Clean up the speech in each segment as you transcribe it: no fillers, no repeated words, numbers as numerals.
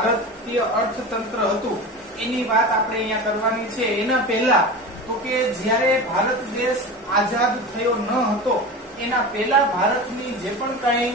ભારતીય અર્થતંત્ર હતું એની વાત આપણે અહીંયા કરવાની છે। એના પહેલા તો કે જ્યારે ભારત દેશ આઝાદ થયો ન હતો એના પહેલા ભારતની જે પણ કઈ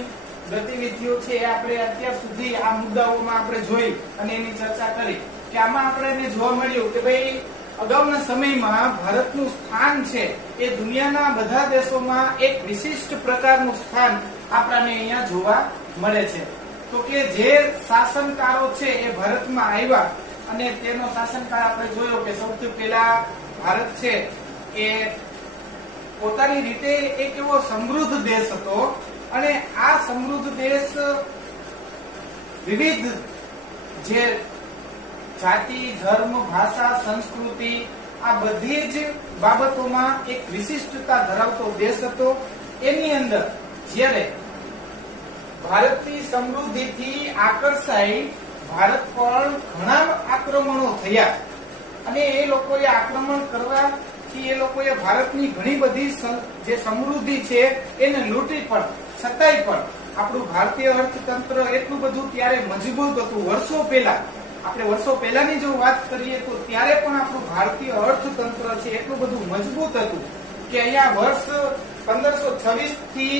ગતિવિધિઓ છે એ આપણે અત્યાર સુધી આ મુદ્દાઓમાં આપણે જોઈ અને એની ચર્ચા કરી કે આમાં આપણે જોવા મળ્યું કે ભાઈ અગાઉના સમયમાં ભારતનું સ્થાન છે એ દુનિયાના બધા દેશોમાં એક વિશિષ્ટ પ્રકારનું સ્થાન આપણને અહીંયા જોવા મળે છે। તો કે જે શાસનકારો છે એ ભારતમાં આવ્યા અને તેનો શાસનકાળ આપણે જોયો કે સૌથી પહેલા ભારત છે એ પોતાની રીતે એક એવો સમૃદ્ધ દેશ હતો અને આ સમૃદ્ધ દેશ વિવિધ જે જાતિ, ધર્મ, ભાષા, સંસ્કૃતિ આ બધી જ બાબતોમાં એક વિશિષ્ટતા ધરાવતો દેશ હતો। એની અંદર જ્યારે ભારતની સમૃદ્ધિથી આકર્ષાઈ ભારત પર ઘણા આક્રમણો થયા અને એ લોકોએ આક્રમણ કરવાથી એ લોકોએ ભારતની ઘણી બધી જે સમૃદ્ધિ છે એને લૂંટી પણ છતાંય પણ આપણું ભારતીય અર્થતંત્ર એટલું બધું ત્યારે મજબૂત હતું। વર્ષો પહેલા આપણે વર્ષો પહેલાની જો વાત કરીએ તો ત્યારે પણ આપણું ભારતીય અર્થતંત્ર છે એટલું બધું મજબૂત હતું કે અહીંયા વર્ષ 1526 થી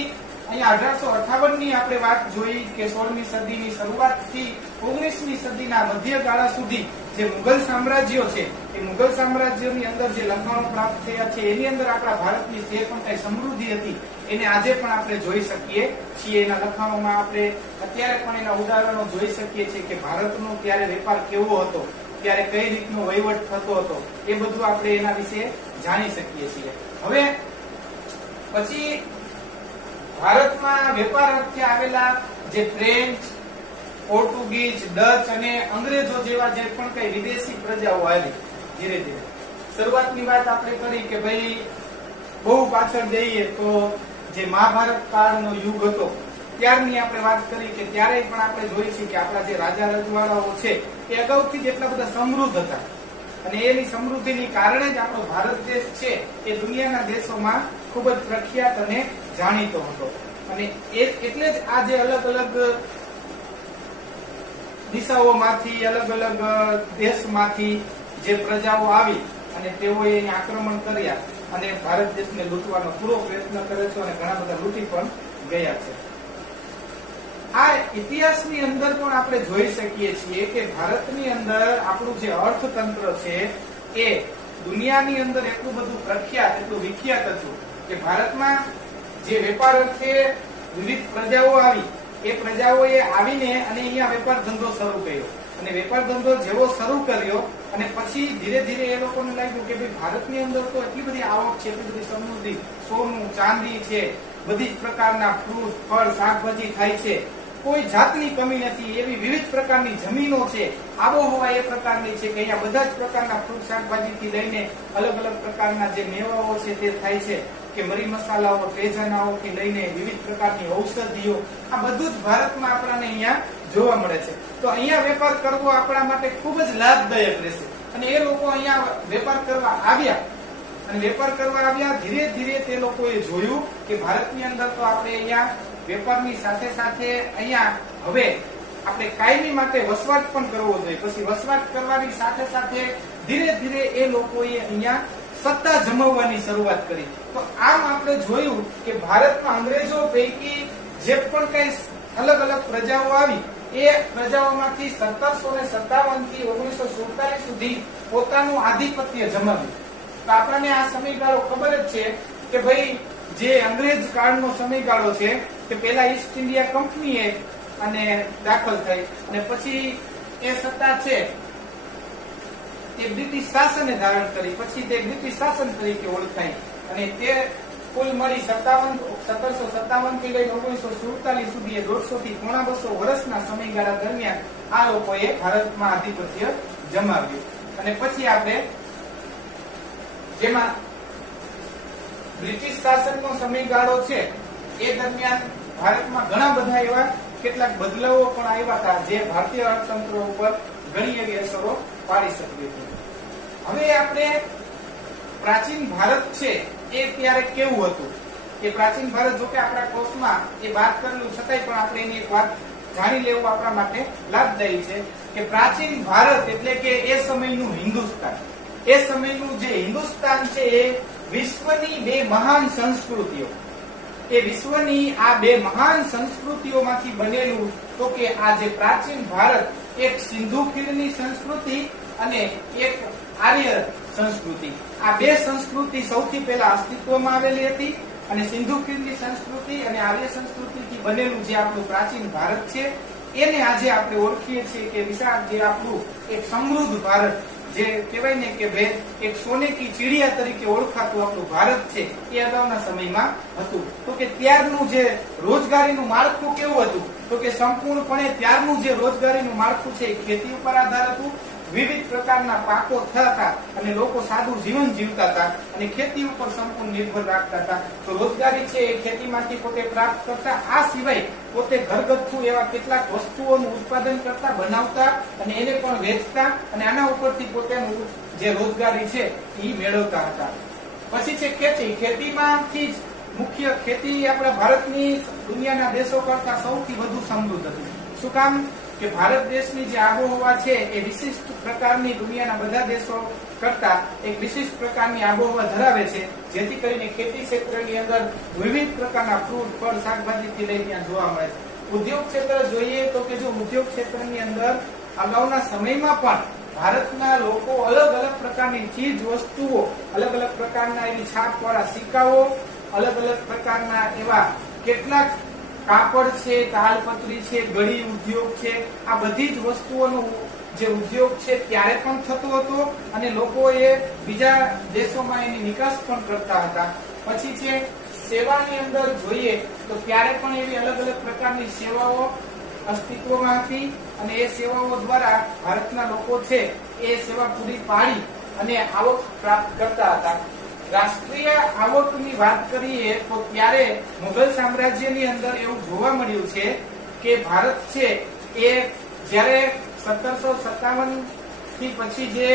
અહીંયા 1858 ની આપણે વાત જોઈ કે 16મી સદીની શરૂઆતથી 19મી સદીના મધ્યગાળા સુધી જે મુઘલ સામ્રાજ્યો છે એ મુઘલ સામ્રાજ્યની અંદર જે લખાણો પ્રાપ્ત થયા છે એની અંદર આપણા ભારતની જે પણ કઈ સમૃદ્ધિ હતી એને આજે પણ આપણે જોઈ શકીએ છીએ। એના લખાણોમાં આપણે અત્યારે પણ એના ઉદાહરણો જોઈ શકીએ છીએ કે ભારતનો ત્યારે વેપાર કેવો હતો, ત્યારે કઈ રીતનો વહીવટ થતો હતો, એ બધું આપણે એના વિશે જાણી શકીએ છીએ। હવે પછી ભારતમાં વેપાર અર્થે આવેલા જે ફ્રેન્ચ, પોર્ટુગીઝ, ડચ અને અંગ્રેજો જેવા જે પણ કઈ વિદેશી પ્રજાઓ આવી ધીરે ધીરે શરૂઆતની વાત આપણે કરી કે ભાઈ બહુ પાછળ જઈએ તો જે મહાભારત કાળનો યુગ હતો ત્યારની આપણે વાત કરી કે ત્યારે પણ આપણે જોઈ છીએ કે આપણા જે રાજા રજવાડાઓ છે એ અગાઉથી જ એટલા બધા સમૃદ્ધ હતા અને એની સમૃદ્ધિની કારણે જ આપણો ભારત દેશ છે એ દુનિયાના દેશોમાં ખૂબ જ પ્રખ્યાત અને જાણીતો હતો અને એટલે જ આ જે અલગ અલગ દિશાઓમાંથી અલગ અલગ દેશમાંથી જે પ્રજાઓ આવી અને તેઓએ આક્રમણ કર્યા અને ભારત દેશને લૂંટવાનો પૂરો પ્રયત્ન કરે છે અને ઘણા બધા લૂંટી પણ ગયા છે। આ ઇતિહાસની અંદર પણ આપણે જોઈ શકીએ છીએ કે ભારતની અંદર આપણું જે અર્થતંત્ર છે એ દુનિયાની અંદર એટલું બધું પ્રખ્યાત એટલું વિખ્યાત હતું કે ભારતમાં જે વેપાર અર્થે વિવિધ પ્રજાઓ આવી એ પ્રજાઓએ આવીને અને અહીંયા વેપાર ધંધો શરૂ કર્યો અને વેપાર ધંધો જેવો શરૂ કર્યો અને પછી ધીરે ધીરે એ લોકોને લાગ્યું કે ભાઈ ભારતની અંદર તો એટલી બધી આવક છે, એટલી બધી સમૃદ્ધિ, સોનું, ચાંદી છે, બધી જ પ્રકારના ફ્રૂટ, ફળ, શાકભાજી થાય છે, કોઈ જાતની કમી નથી, એવી વિવિધ પ્રકારની જમીનો છે, આબોહવા એ પ્રકારની છે કે અહીંયા બધા જ પ્રકારના ફ્રૂટ શાકભાજીથી લઈને અલગ અલગ પ્રકારના જે મેવાઓ છે તે થાય છે કે મરી મસાલાઓ, તેજાનાઓથી લઈને વિવિધ પ્રકારની ઔષધિઓ આ બધું જ ભારતમાં આપણને અહીંયા જોવા મળે છે। તો અહીંયા વેપાર કરવો આપણા માટે ખૂબ જ લાભદાયક રહેશે અને એ લોકો અહીંયા વેપાર કરવા આવ્યા અને વેપાર કરવા આવ્યા ધીરે ધીરે તે લોકોએ જોયું કે ભારતની અંદર તો આપણે અહીંયા વેપારની સાથે સાથે અહીંયા હવે આપણે કાયમી માટે વસવાટ પણ કરવો જોઈએ। પછી વસવાટ કરવાની સાથે સાથે ધીરે ધીરે એ લોકોએ અહીંયા સત્તા જમાવવાની શરૂઆત કરી। તો આમ આપણે જોયું કે ભારતમાં અંગ્રેજો પૈકી જે પણ કઈ અલગ અલગ પ્રજાઓ આવી એ પ્રજાઓમાંથી 1757 થી 1947 સુધી પોતાનું આધિપત્ય જમાવ્યું। તો આપણને આ સમયગાળો ખબર જ છે કે ભાઈ જે અંગ્રેજ કાળનો સમયગાળો છે કે પહેલા ઈસ્ટ ઇન્ડિયા કંપનીએ અને દાખલ થઈ અને પછી એ સત્તા છે તે બ્રિટિશ શાસને ધારણ કરી, પછી તે બ્રિટિશ શાસન તરીકે ઓળખાય અને તે કુલ મળી 1757 થી લઈને 1947 સુધી 150 થી 200 વર્ષના સમયગાળા દરમિયાન આ લોકોએ ભારતમાં આધિપત્ય જમાવ્યું અને પછી આપણે જેમાં બ્રિટિશ શાસનનો સમયગાળો છે એ દરમિયાન ભારતમાં ઘણા બધા એવા કેટલાક બદલાવો પણ આવ્યા હતા જે ભારતીય અર્થતંત્ર ઉપર ઘણી એવી અસરો પાડી શકી હતી। હવે આપણે પ્રાચીન ભારત છે એ ત્યારે કેવું હતું કે પ્રાચીન ભારત જો કે આપણા કોર્સમાં એ વાત કરેલું છતાંય પણ આપણે એની એક વાત જાણી લેવું આપણા માટે લાભદાયી છે કે પ્રાચીન ભારત એટલે કે એ સમયનું હિન્દુસ્તાન, એ સમયનું જે હિન્દુસ્તાન છે એ વિશ્વની બે મહાન સંસ્કૃતિઓ, એ વિશ્વની આ બે મહાન સંસ્કૃતિઓમાંથી બનેલું તો કે આ જે પ્રાચીન ભારત એક સિંધુ ખીણની સંસ્કૃતિ અને એક આર્ય સંસ્કૃતિ, આ બે સંસ્કૃતિ સૌથી પહેલા અસ્તિત્વમાં આવેલી હતી અને સિંધુ ખીણની સંસ્કૃતિ અને આર્ય સંસ્કૃતિથી બનેલું જે આપણું પ્રાચીન ભારત છે એને આજે આપણે ઓળખીએ છીએ કે વિશાળ જે આપણું એક સમૃદ્ધ ભારત, જે કહેવાય ને કે ભાઈ એક સોને કી ચીડિયા તરીકે ઓળખાતું આપણું ભારત છે એ અગાઉના સમયમાં હતું. તો કે ત્યારનું જે રોજગારીનું માળખું કેવું હતું તો કે સંપૂર્ણપણે ત્યારનું જે રોજગારીનું માળખું છે એ ખેતી ઉપર આધાર હતું. વિવિધ પ્રકારના પાકો થતા અને લોકો સાદું જીવન જીવતા હતા અને ખેતી ઉપર સંપૂર્ણ નિર્ભર રાખતા હતા. તો રોજગારી છે એ ખેતીમાંથી પોતે પ્રાપ્ત કરતા, આ સિવાય પોતે ઘરગથ્થુ એવા કેટલાક વસ્તુઓનું ઉત્પાદન કરતા, બનાવતા અને એને પણ વેચતા અને આના ઉપરથી પોતાનું જે રોજગારી છે એ મેળવતા હતા. પછી છે ખેતી, ખેતીમાંથી જ મુખ્ય ખેતી આપણા ભારતની દુનિયાના દેશો કરતા સૌથી વધુ સમૃદ્ધ હતી. શું કામ કે ભારત દેશની જે આબોહવા છે એ વિશિષ્ટ પ્રકારની દુનિયાના બધા દેશો કરતા એક વિશિષ્ટ પ્રકારની આબોહવા ધરાવે છે, જેથી કરીને ખેતી ક્ષેત્રની અંદર વિવિધ પ્રકારના ફ્રૂટ, ફળ, શાકભાજીથી લઈ ત્યાં જોવા મળે છે. ઉદ્યોગ ક્ષેત્ર જોઈએ તો કે જો ઉદ્યોગ ક્ષેત્રની અંદર અગાઉના સમયમાં પણ ભારતના લોકો અલગ અલગ પ્રકારની ચીજ વસ્તુઓ, અલગ અલગ પ્રકારના એવી છાપવાળા સિક્કાઓ, અલગ અલગ પ્રકારના એવા કેટલાક કાપડ છે, તાલપત્રી છે, ગળી ઉદ્યોગ છે, આ બધી જ વસ્તુઓનો જે ઉદ્યોગ છે ત્યારે પણ થતો હતો અને લોકોએ બીજા દેશોમાં એની નિકાસ પણ કરતા હતા. પછી છે સેવાની અંદર જોઈએ તો ત્યારે પણ એવી અલગ અલગ પ્રકારની સેવાઓ અસ્તિત્વમાં હતી અને એ સેવાઓ દ્વારા ભારતના લોકો છે એ સેવા પૂરી પાડી અને આવક પ્રાપ્ત કરતા હતા. રાષ્ટ્રીય આવકની વાત કરીએ તો ત્યારે મુઘલ સામ્રાજ્યની અંદર એવું જોવા મળ્યું છે કે ભારત છે એ જ્યારે 1757 થી પછી જે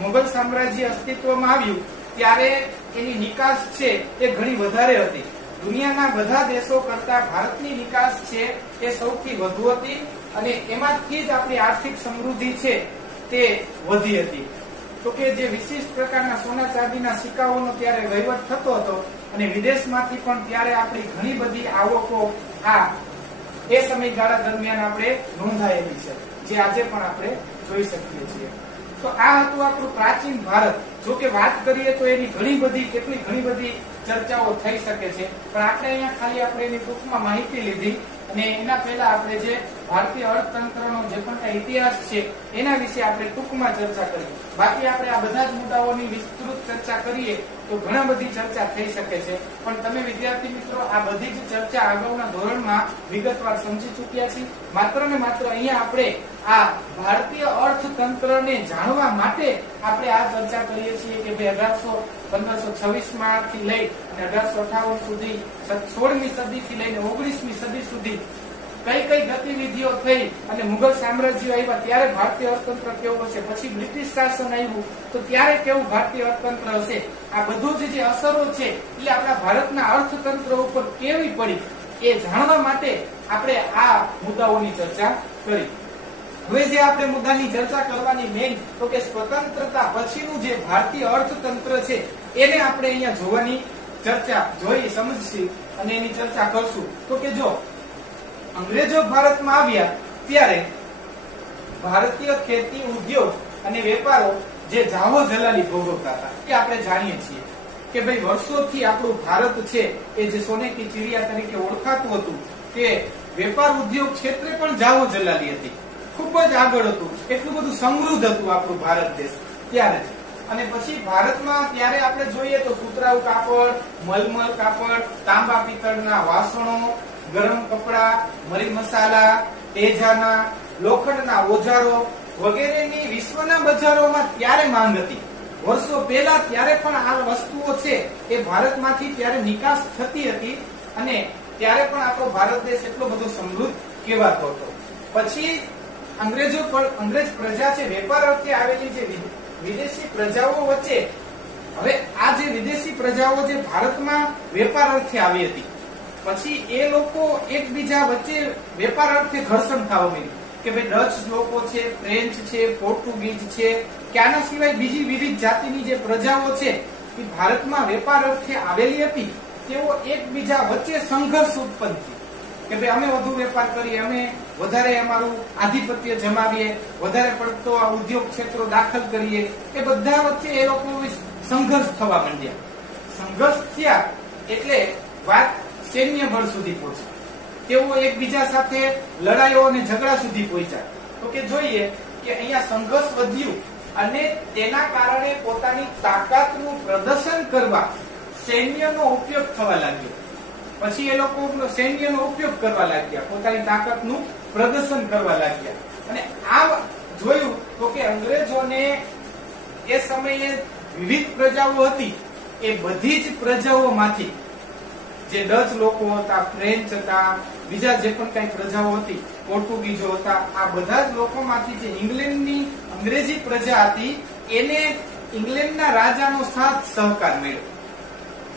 મુઘલ સામ્રાજ્ય અસ્તિત્વમાં આવ્યું ત્યારે એની નિકાસ છે એ ઘણી વધારે હતી. દુનિયાના બધા દેશો કરતા ભારતની નિકાસ છે એ સૌથી વધુ હતી અને એમાંથી જ આપણી આર્થિક સમૃદ્ધિ છે તે વધી હતી. તો કે જે વિશિષ્ટ પ્રકારના સોના ચાંદીના સિક્કાઓનો ત્યારે વહીવટ થતો હતો અને વિદેશમાંથી પણ ત્યારે આપણી ઘણી બધી આવકો આ એ સમયગાળા દરમિયાન આપણે નોંધાયેલી છે, જે આજે પણ આપણે જોઈ શકીએ છીએ. તો આ હતું આપણું પ્રાચીન ભારત. જો કે વાત કરીએ તો એની ઘણી બધી ચર્ચાઓ થઈ શકે છે, પણ આપણે અહીંયા ખાલી આપણે એની ટૂંકમાં માહિતી લીધી અને એના પહેલા આપણે જે ભારતીય અર્થતંત્રનો જે પણ કઈ ઇતિહાસ છે એના વિશે આપણે ટૂંકમાં ચર્ચા કરી. બાકી આપણે આ બધા જ મુદ્દાઓની વિસ્તૃત ચર્ચા કરીએ તો ઘણા બધી ચર્ચા થઈ શકે છે, પણ તમે વિદ્યાર્થી મિત્રો આ બધી જ ચર્ચા અગાઉના ધોરણમાં વિગતવાર સમજી ચૂક્યા છીએ. માત્ર ને માત્ર અહીંયા આપણે આ ભારતીય અર્થતંત્રને જાણવા માટે આપણે આ ચર્ચા કરીએ છીએ કે 1526 માંથી લઈ અને 1858 સુધી 16મી સદીથી લઈને 19મી સદી સુધી કઈ કઈ ગતિવિધિઓ થઈ અને મુઘલ સામ્રાજ્ય આવ્યા ત્યારે ભારતીય અર્થતંત્ર કેવું હશે, પછી બ્રિટિશ શાસન આવ્યું તો ત્યારે કેવું ભારતીય અર્થતંત્ર હશે, આ બધું જ જે અસરો છે એ આપણા ભારતના અર્થતંત્ર ઉપર કેવી પડી એ જાણવા માટે આપણે આ મુદ્દાઓની ચર્ચા કરી. હવે જે આપણે મુદ્દાની ચર્ચા કરવાની મેઇન તો કે સ્વતંત્રતા પછીનું જે ભારતીય અર્થતંત્ર છે એને આપણે અહીંયા જોવાની ચર્ચા જોઈ સમજશી અને એની ચર્ચા કરશું. તો કે જો અંગ્રેજો ભારતમાં આવ્યા ત્યારે ભારતીય ખેતી ઉદ્યોગ અને વેપારો જે જાહો જલાલી ભોગવતા હતા એ આપણે જાણીએ છીએ કે ભાઈ વર્ષોથી આપણું ભારત છે એ જે સોને કી ચીડિયા તરીકે ઓળખાતું હતું તે વેપાર ઉદ્યોગ ક્ષેત્રે પણ જાહો જલાલી હતી, ખૂબ જ આગળ હતું, એટલું બધું સમૃદ્ધ હતું આપણું ભારત દેશ ત્યારે. અને પછી ભારતમાં ત્યારે આપણે જોઈએ તો સુતરાઉ કાપડ, મલમલ કાપડ, તાંબા પિત્તળના વાસણો, ગરમ કપડા, મરી મસાલા, તેજાના, લોખંડના ઓજારો વગેરેની વિશ્વના બજારોમાં ત્યારે માંગ હતી. વર્ષો પહેલા ત્યારે પણ આ વસ્તુઓ છે એ ભારતમાંથી ત્યારે નિકાસ થતી હતી અને ત્યારે પણ આપણો ભારત દેશ એટલો બધો સમૃદ્ધ કહેવાતો હતો. પછી અંગ્રેજ પ્રજા છે વેપાર અર્થે આવેલી જે વિદેશી પ્રજાઓ વચ્ચે, હવે આ જે વિદેશી પ્રજાઓ જે ભારતમાં વેપાર અર્થે આવી હતી પછી એ લોકો એકબીજા વચ્ચે વેપાર અર્થે ઘર્ષણ થવા માંડ્યું કે ભાઈ ડચ લોકો છે, ફ્રેન્ચ છે, પોર્ટુગીઝ છે કે આના સિવાય બીજી વિવિધ જાતિની જે પ્રજાઓ છે એ ભારતમાં વેપાર અર્થે આવેલી હતી, તેઓ એકબીજા વચ્ચે સંઘર્ષ ઉત્પન્ન થયો કે ભાઈ અમે વધુ વેપાર કરીએ, અમે વધારે અમારું આધિપત્ય જમાવીએ, વધારે પડતો આ ઉદ્યોગ ક્ષેત્રો દાખલ કરીએ, એ બધા વચ્ચે એ લોકો સંઘર્ષ થવા માંડ્યા. સંઘર્ષ થયા એટલે વાત સૈન્ય બળ સુધી પહોંચી. તેઓ એકબીજા સાથે લડાઈઓ અને ઝઘડા સુધી પહોંચ્યા. તો કે જોઈએ કે અહીંયા સંઘર્ષ વધ્યું અને તેના કારણે પોતાની તાકાતનું પ્રદર્શન કરવા સૈન્યનો ઉપયોગ થવા લાગ્યો. પછી એ લોકો સૈન્યનો ઉપયોગ કરવા લાગ્યા, પોતાની તાકાતનું પ્રદર્શન કરવા લાગ્યા. અને આ જોયું તો કે અંગ્રેજોને એ સમયે વિવિધ પ્રજાઓ હતી, એ બધી જ પ્રજાઓમાંથી જે ડચ લોકો હતા, ફ્રેન્ચ હતા, બીજા જે પણ કઈ પ્રજાઓ હતી, પોર્ટુગીઝો હતા, આ બધા જ લોકોમાંથી જે ઇંગ્લેન્ડની અંગ્રેજી પ્રજા હતી એને ઇંગ્લેન્ડના રાજાનો સાથ સહકાર મળ્યો.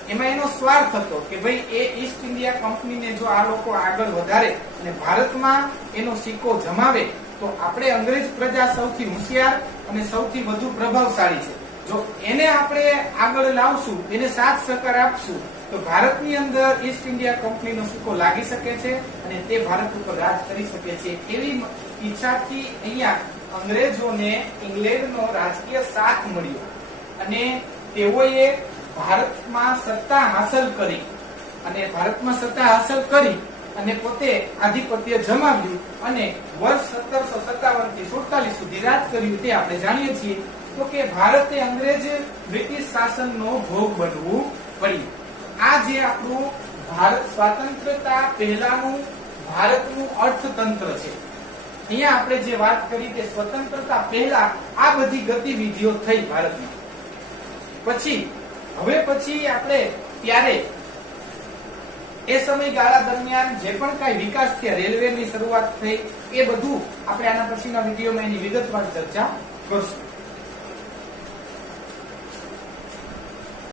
એમાં એનો સ્વાર્થ હતો કે ભાઈ એ ઈસ્ટ ઇન્ડિયા કંપનીને જો આ લોકો આગળ વધારે અને ભારતમાં એનો સિક્કો જમાવે તો આપણે અંગ્રેજ પ્રજા સૌથી હોશિયાર અને સૌથી વધુ પ્રભાવશાળી છે. જો એને આપણે આગળ લાવશું, એને સાથ સહકાર આપશું તો ભારતની અંદર ઈસ્ટ ઇન્ડિયા કંપનીનો સિક્કો લાગી શકે છે અને તે ભારત ઉપર રાજ કરી શકે છે. એવી ઈચ્છાથી અહીંયા અંગ્રેજોને ઇંગ્લેન્ડનો રાજકીય સાથ મળ્યો અને તેઓએ ભારતમાં સત્તા હાંસલ કરી અને પોતે આધિપત્ય જમાવ્યું અને વર્ષ 1757 થી 47 સુધી રાજ કર્યું. તે આપણે જાણીએ છીએ. તો કે ભારતે અંગ્રેજ બ્રિટિશ શાસનનો ભોગ બનવું પડ્યું. આ જે આપણું ભારત સ્વાતંત્રતા પહેલાનું ભારતનું અર્થતંત્ર છે. અહીંયા આપણે જે વાત કરી કે સ્વતંત્રતા પહેલા આ બધી ગતિવિધિઓ થઈ ભારતમાં. પછી આપણે ત્યારે એ સમયગાળા દરમિયાન જે પણ કઈ વિકાસ થયા, રેલવેની શરૂઆત થઈ, એ બધું આપણે આના પછીના વિડીયોમાં એની વિગતવાર ચર્ચા કરશું.